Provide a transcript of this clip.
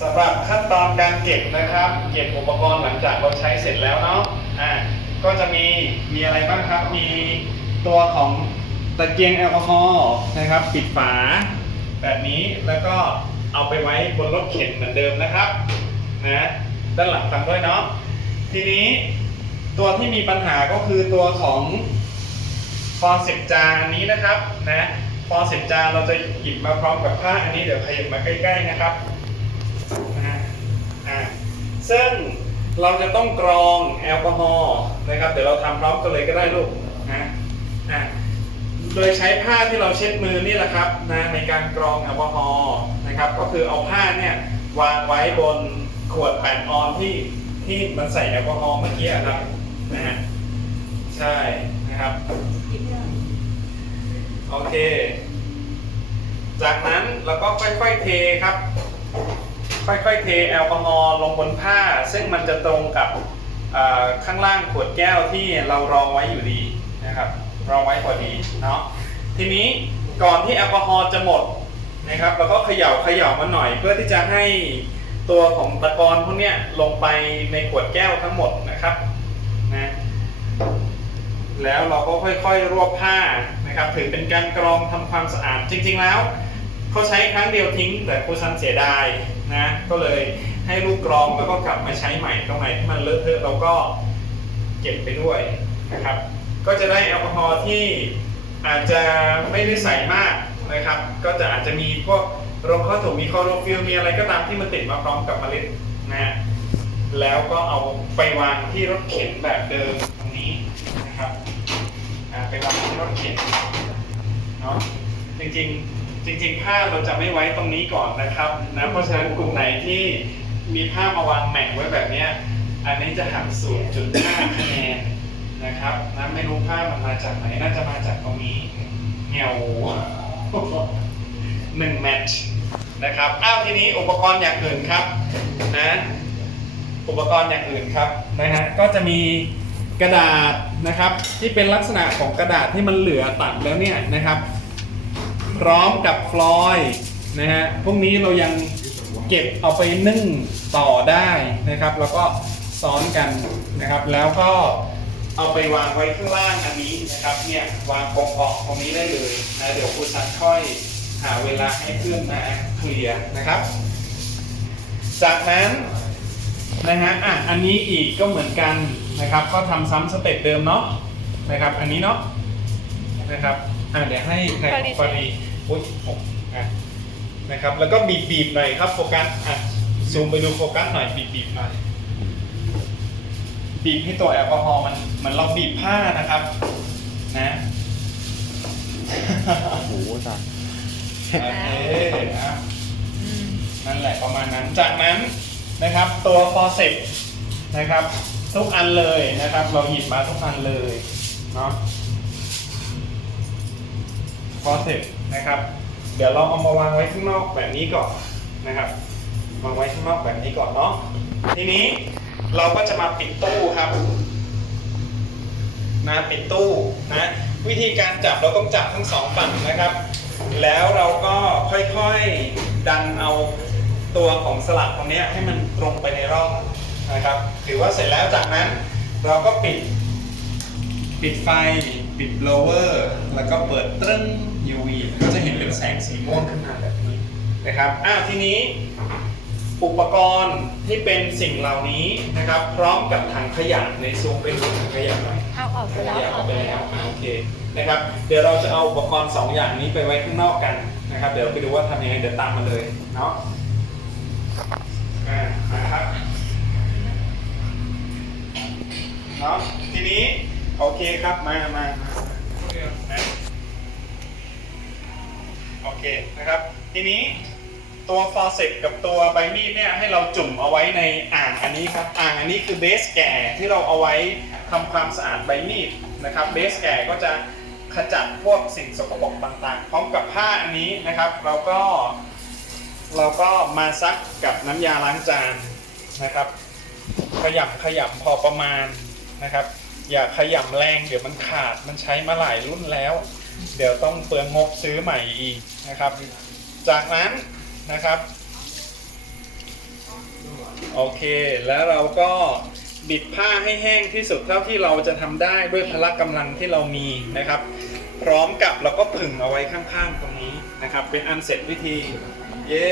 สำหรับขั้นตอนการเก็บนะครับ เก็บอุปกรณ์หลังจากเราใช้เสร็จแล้วเนาะอ่าก็จะมีมีอะไรบ้างครับ มีตัวของตะเกียงแอลกอฮอล์นะครับ ปิดฝา แบบนี้แล้วก็เอาไปไว้บนรถเข็นเหมือนเดิมนะครับนะด้านหลังฟังด้วยเนาะทีนี้ตัวที่มีปัญหาก็คือตัวของฟอร์เซปจานนี้นะครับนะฟอร์เซปจานเราจะหยิบมาพร้อมกับผ้าอันนี้เดี๋ยวขยับมาใกล้ ๆนะครับ ซึ่งเราจะต้องกรองแอลกอฮอล์นะครับ เดี๋ยวเราทำพร้อมกันเลยก็ได้ลูกนะอ่าโดยใช้ผ้าที่เราเช็ดมือนี่แหละครับนะในการกรองแอลกอฮอล์นะครับ ก็คือเอาผ้าเนี่ยวางไว้บนขวดแปดออนที่ที่มันใส่แอลกอฮอล์เมื่อกี้ครับนะฮะใช่นะครับโอเค จากนั้นเราก็ค่อยๆเทครับ ค่อยๆเทแอลกอฮอล์ลงบนผ้า ซึ่งมันจะตรงกับข้างล่างขวดแก้วที่เรารองไว้อยู่ดีนะครับรองไว้พอดีเนาะทีนี้ก่อนที่แอลกอฮอล์จะหมดนะครับเราก็เขย่าเขย่ามันหน่อย เพื่อที่จะให้ตัวของตะกอนพวกเนี้ยลงไปในขวดแก้วทั้งหมดนะครับนะแล้วเราก็ค่อยๆรวบผ้านะครับถือเป็นการกรองทำความสะอาดจริง ๆแล้ว เขาใช้ครั้งเดียวทิ้ง แต่ครูซันเสียดายนะก็เลยให้ลูกกรองแล้วก็กลับมาใช้ใหม่ตรงไหนที่มันเลอะเทอะเราก็เก็บไปด้วยนะครับ ก็จะได้แอลกอฮอล์ที่อาจจะไม่ได้ใส่มากนะครับ ก็จะอาจจะมีพวกโรคข้อถูกมีคอโรฟิลมีอะไรก็ตามที่มันติดมาพร้อมกับเมล็ดนะฮะแล้วก็เอาไปวางที่รถเข็นแบบเดิมตรงนี้นะครับอ่าไปวางที่รถเข็นเนาะจริงๆ จริงๆ ผ้าเราจะไม่ไว้ตรงนี้ก่อนนะครับนะเพราะฉะนั้นกลุ่มไหนที่มีผ้ามาวางแหม่งไว้แบบนี้อันนี้จะหัก0.5คะแนนนะครับนะไม่รู้ผ้ามันมาจากไหนน่าจะมาจากตรงนี้เงวหนึ่งแมทช์นะครับอ้าวทีนี้อุปกรณ์อย่างอื่นครับนะอุปกรณ์อย่างอื่นครับนะฮะก็จะมีกระดาษนะครับที่เป็นลักษณะของกระดาษที่มันเหลือตัดแล้วเนี่ยนะครับ พร้อมกับฟลอยด์นะฮะพวกนี้เรายังเก็บเอาไปนึ่งต่อได้นะครับ แล้วก็ซ้อนกันนะครับ แล้วก็เอาไปวางไว้ข้างล่างอันนี้นะครับเนี่ยวางกองออกตรงนี้ได้เลยนะเดี๋ยวครูชันค่อยหาเวลาให้เพื่อนมาเคลียร์นะครับ จากนั้นนะฮะอะอันนี้อีกก็เหมือนกันนะครับ ก็ทำซ้ำสเต็ปเดิมเนาะนะครับ อันนี้เนาะนะครับ อะเดี๋ยวให้ใครของปารีอุ้ยผมอะนะครับ แล้วก็บีบบีบหน่อยครับโฟกัสอะซูมไปดูโฟกัสหน่อยบีบบีบหน่อยบีบให้ตัวแอลกอฮอล์มันเหมือนเราบีบผ้านะครับ นะโอ้โหจ้ะโอเคอะนั่นแหละประมาณนั้น จากนั้นนะครับ ตัวฟอ c เ t นะครับ ทุกอันเลยนะครับ เราหยิบมาทุกอันเลยเนาะ ฟอ c เ t นะครับ เดี๋ยวเราเอามาวางไว้ข้างนอกแบบนี้ก่อนนะครับวางไว้ข้างนอกแบบนี้ก่อนเนาะทีนี้เราก็จะมาปิดตู้ครับนะปิดตู้นะวิธีการจับเราต้องจับทั้งสองฝั่งนะครับ แล้วเราก็ค่อยๆดันเอาตัวของสลักตรงนี้ให้มันตรงไปในร่องนะครับ ถือว่าเสร็จแล้วจากนั้นเราก็ปิดปิดไฟ ปิด blower แล้วก็เปิดตรึ้ง UV ก็จะเห็นเป็นแสงสีม่วงขึ้นมาแบบนี้นะครับอ้าวทีนี้อุปกรณ์ที่เป็นสิ่งเหล่านี้นะครับ พร้อมกับถังขยะในซูมเป็นถังขยะหน่อยเอาออกไปถังขแล้วยะเอาเอาไปไปแล้แล้ววอ่าโอเคนะครับ เดี๋ยวเราจะเอาอุปกรณ์สองอย่างนี้ไปไว้ข้างนอกกันนะครับ เดี๋ยวไปดูว่าทำยังไงเดี๋ยวตามมาเลยเนาะ โอเคครับมามามานะโอเคนะครับ ทีนี้ตัวฟอร์เซปกับตัวใบมีดเนี่ยให้เราจุ่มเอาไว้ในอ่างอันนี้ครับอ่างอันนี้คือเบสแก่ที่เราเอาไว้ทำความสะอาดใบมีดนะครับเบสแก่ก็จะขจัดพวกสิ่งสกปรกต่างๆ พร้อมกับผ้าอันนี้นะครับ เราก็ เราก็มาซักกับน้ำยาล้างจานนะครับ ขยำขยำพอประมาณนะครับ อย่าขยำแรงเดี๋ยวมันขาดมันใช้มาหลายรุ่นแล้ว เดี๋ยวต้องเปลืองงบซื้อใหม่อีกนะครับ จากนั้นนะครับโอเค แล้วเราก็บิดผ้าให้แห้งที่สุดเท่าที่เราจะทำได้ด้วยพละกำลังที่เรามีนะครับ พร้อมกับเราก็ผึ่งเอาไว้ข้างๆตรงนี้นะครับ เป็นอันเสร็จพิธี เย้